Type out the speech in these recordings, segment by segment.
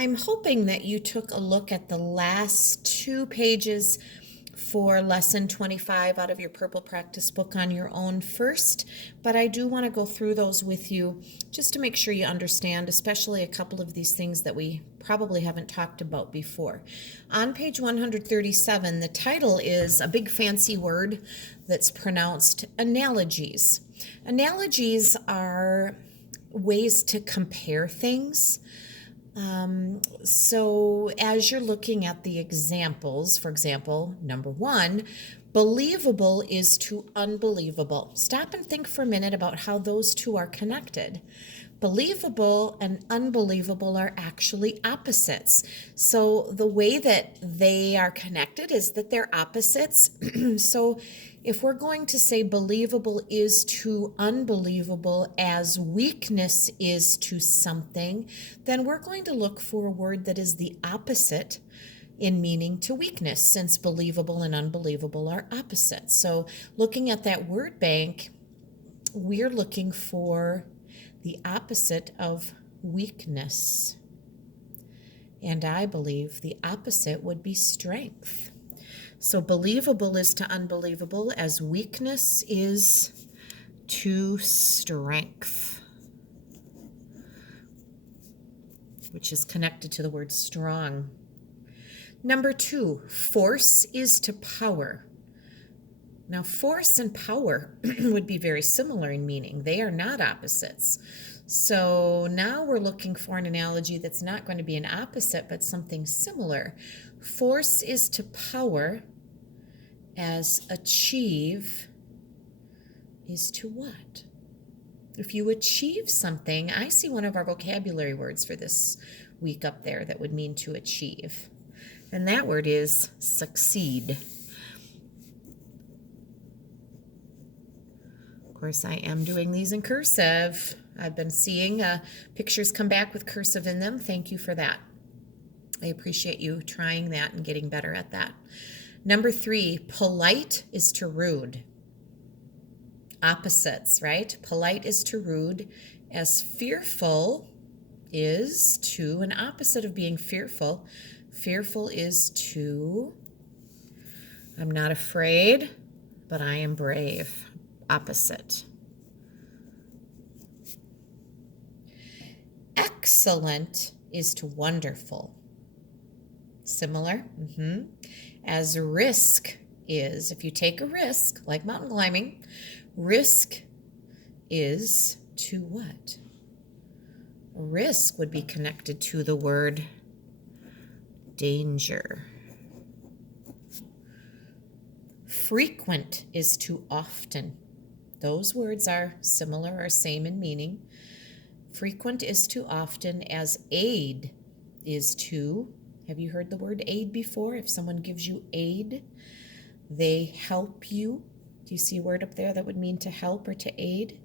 I'm hoping that you took a look at the last 2 pages for lesson 25 out of your Purple Practice book on your own first, but I do want to go through those with you just to make sure you understand, especially a couple of these things that we probably haven't talked about before. On page 137, the title is a big fancy word that's pronounced analogies. Analogies are ways to compare things. So as you're looking at the examples, for example, number 1, believable is to unbelievable. Stop and think for a minute about how those two are connected. Believable and unbelievable are actually opposites. So the way that they are connected is that they're opposites. So if we're going to say believable is to unbelievable as weakness is to something, then we're going to look for a word that is the opposite in meaning to weakness, since believable and unbelievable are opposites. So looking at that word bank, we're looking for the opposite of weakness. And I believe the opposite would be strength. So believable is to unbelievable as weakness is to strength, which is connected to the word strong. Number 2, force is to power. Now, force and power would be very similar in meaning. They are not opposites. So now we're looking for an analogy that's not going to be an opposite, but something similar. Force is to power as achieve is to what? If you achieve something, I see one of our vocabulary words for this week up there that would mean to achieve. And that word is succeed. Of course, I am doing these in cursive. I've been seeing pictures come back with cursive in them. Thank you for that. I appreciate you trying that and getting better at that. Number 3, polite is to rude. Opposites, right? Polite is to rude, as fearful is to an opposite of being fearful. Fearful is to, I'm not afraid, but I am brave. Opposite. Excellent is to wonderful. Similar. As risk is, if you take a risk, like mountain climbing, risk is to what? Risk would be connected to the word danger. Frequent is to often. Those words are similar or same in meaning. Frequent is to often, as aid is to. Have you heard the word aid before? If someone gives you aid, they help you. Do you see a word up there that would mean to help or to aid?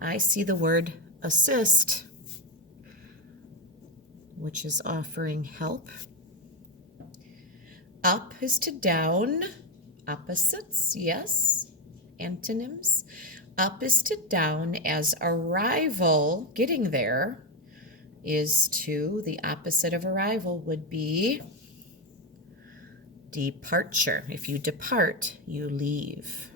I see the word assist, which is offering help. Up is to down. Opposites, yes. Antonyms. Up is to down, as arrival, getting there, is to, the opposite of arrival would be departure. If you depart, you leave.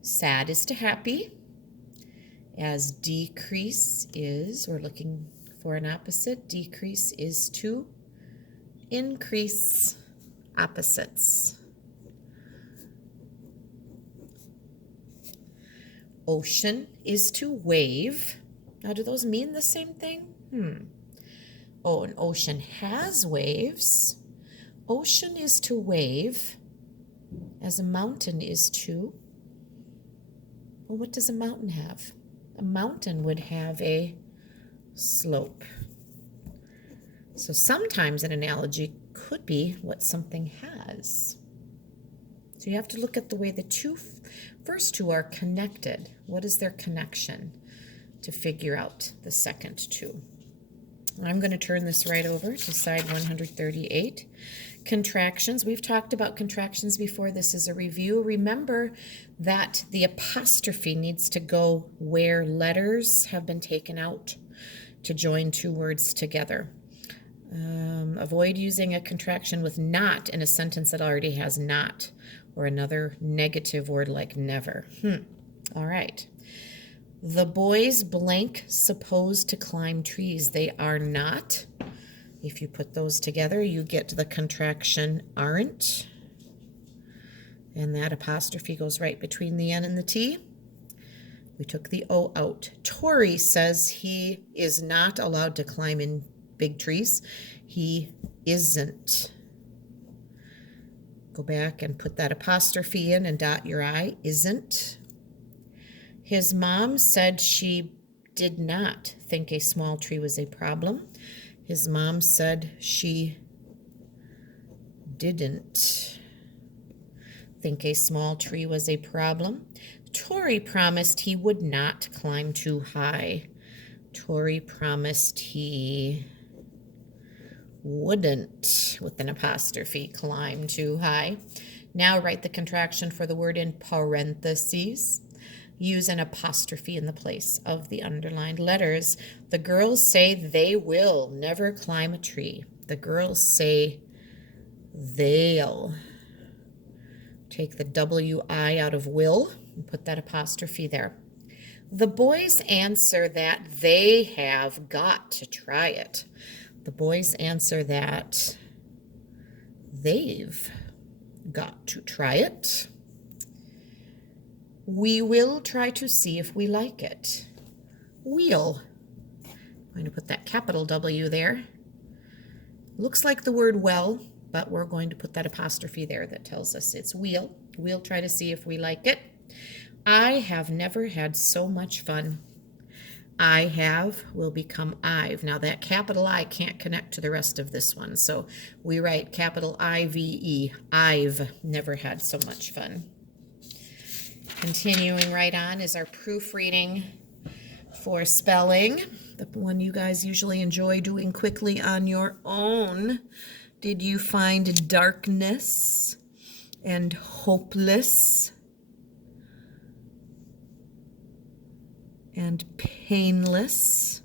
Sad is to happy, as decrease is, we're looking for an opposite. Decrease is to increase. Opposites. Ocean is to wave. Now, do those mean the same thing? Oh, an ocean has waves. Ocean is to wave, as a mountain is to. Well, what does a mountain have? A mountain would have a slope. So sometimes an analogy could be what something has. So you have to look at the way the first two are connected. What is their connection to figure out the second two? I'm going to turn this right over to side 138. Contractions. We've talked about contractions before. This is a review. Remember that the apostrophe needs to go where letters have been taken out to join two words together. Avoid using a contraction with not in a sentence that already has not, or another negative word like never. All right. The boys blank supposed to climb trees. They are not. If you put those together, you get the contraction aren't. And that apostrophe goes right between the N and the T. We took the O out. Tori says he is not allowed to climb in big trees. He isn't. Go back and put that apostrophe in and dot your I. Isn't. His mom said she did not think a small tree was a problem. His mom said she didn't think a small tree was a problem. Tori promised he would not climb too high. Tori promised he wouldn't, with an apostrophe, climb too high. Now write the contraction for the word in parentheses. Use an apostrophe in the place of the underlined letters. The girls say they will never climb a tree. The girls say they'll. Take the W-I out of will and put that apostrophe there. The boys answer that they have got to try it. The boys answer that they've got to try it. We will try to see if we like it. We'll. I'm going to put that capital W there. Looks like the word well, but we're going to put that apostrophe there that tells us it's we'll. We'll try to see if we like it. I have never had so much fun. I have will become I've. Now that capital I can't connect to the rest of this one, so we write capital I-V-E. I've never had so much fun. Continuing right on is our proofreading for spelling, the one you guys usually enjoy doing quickly on your own. Did you find darkness and hopeless and painless,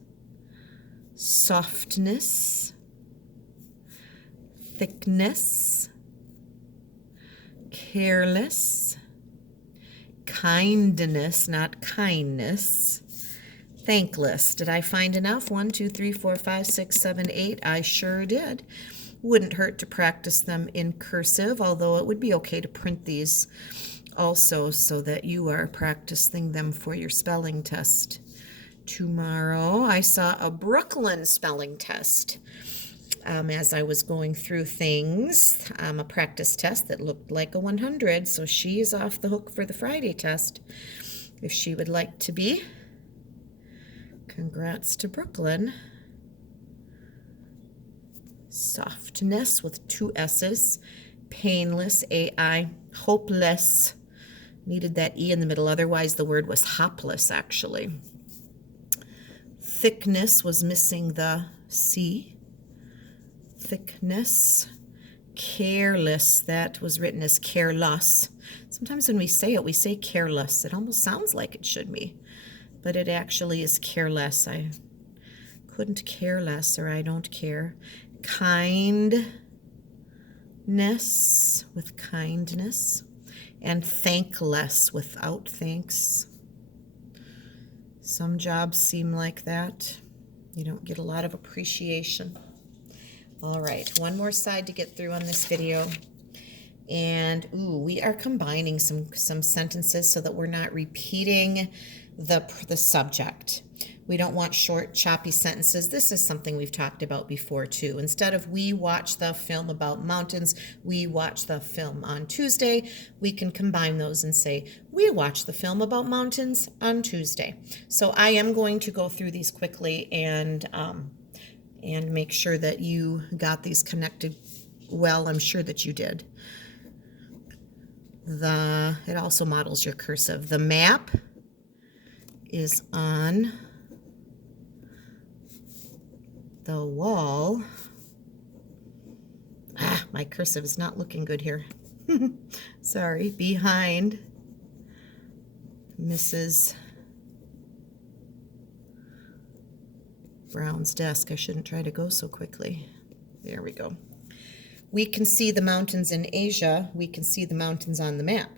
softness, thickness, careless, kindness, not kindness, thankless? Did I find enough? 1, 2, 3, 4, 5, 6, 7, 8. I sure did. Wouldn't hurt to practice them in cursive, although it would be okay to print these also so that you are practicing them for your spelling test tomorrow. I saw a Brooklyn spelling test as I was going through things, a practice test that looked like a 100, so she is off the hook for the Friday test if she would like to be. Congrats to Brooklyn. Softness with 2 S's, painless, A-I, hopeless, needed that E in the middle, otherwise the word was hopless actually. Thickness was missing the C, thickness. Careless, that was written as careless. Sometimes when we say it, we say careless. It almost sounds like it should be, but it actually is careless. I couldn't care less, or I don't care. Kindness with kindness, and thankless without thanks. Some jobs seem like that. You don't get a lot of appreciation. All right, one more side to get through on this video. And we are combining some sentences so that we're not repeating the subject. We don't want short, choppy sentences. This is something we've talked about before too. Instead of we watch the film about mountains, we watch the film on Tuesday, we can combine those and say, we watch the film about mountains on Tuesday. So I am going to go through these quickly and make sure that you got these connected well. I'm sure that you did. It also models your cursive. The map is on the wall. my cursive is not looking good here. Sorry, behind Mrs. Brown's desk. I shouldn't try to go so quickly. There we go. We can see the mountains in Asia. We can see the mountains on the map.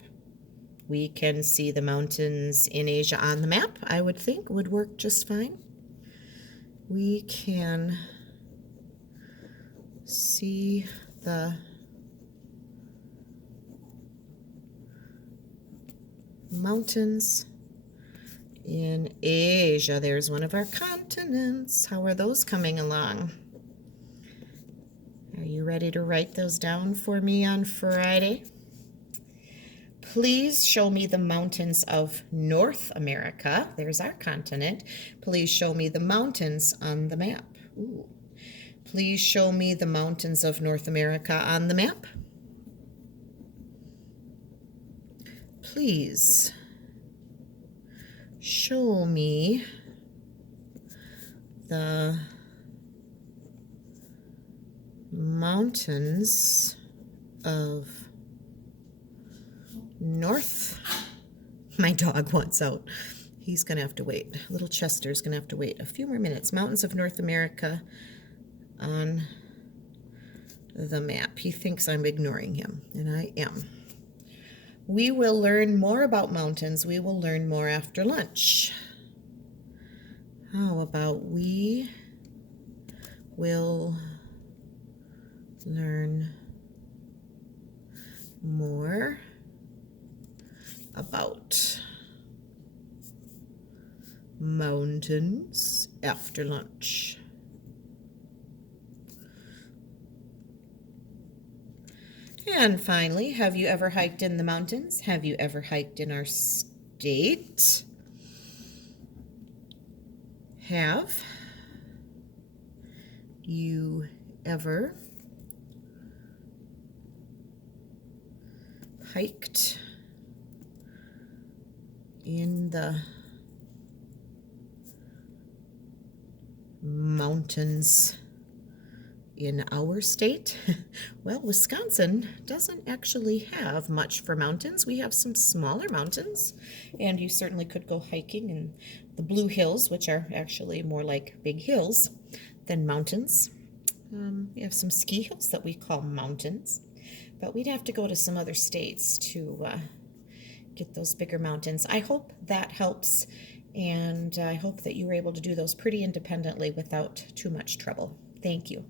We can see the mountains in Asia on the map, I would think would work just fine. We can see the mountains in Asia. There's one of our continents. How are those coming along? Are you ready to write those down for me on Friday? Please show me the mountains of North America. There's our continent. Please show me the mountains on the map. Ooh. Please show me the mountains of North America on the map. Please show me the mountains of North. My dog wants out. He's going to have to wait. Little Chester's going to have to wait a few more minutes. Mountains of North America on the map. He thinks I'm ignoring him, and I am. We will learn more about mountains. We will learn more after lunch. How about we will learn more about mountains after lunch. And finally, have you ever hiked in the mountains? Have you ever hiked in our state? Have you ever hiked in the mountains in our state? Well, Wisconsin doesn't actually have much for mountains. We have some smaller mountains, and you certainly could go hiking in the Blue Hills, which are actually more like big hills than mountains. We have some ski hills that we call mountains, but we'd have to go to some other states to get those bigger mountains. I hope that helps, and I hope that you were able to do those pretty independently without too much trouble. Thank you.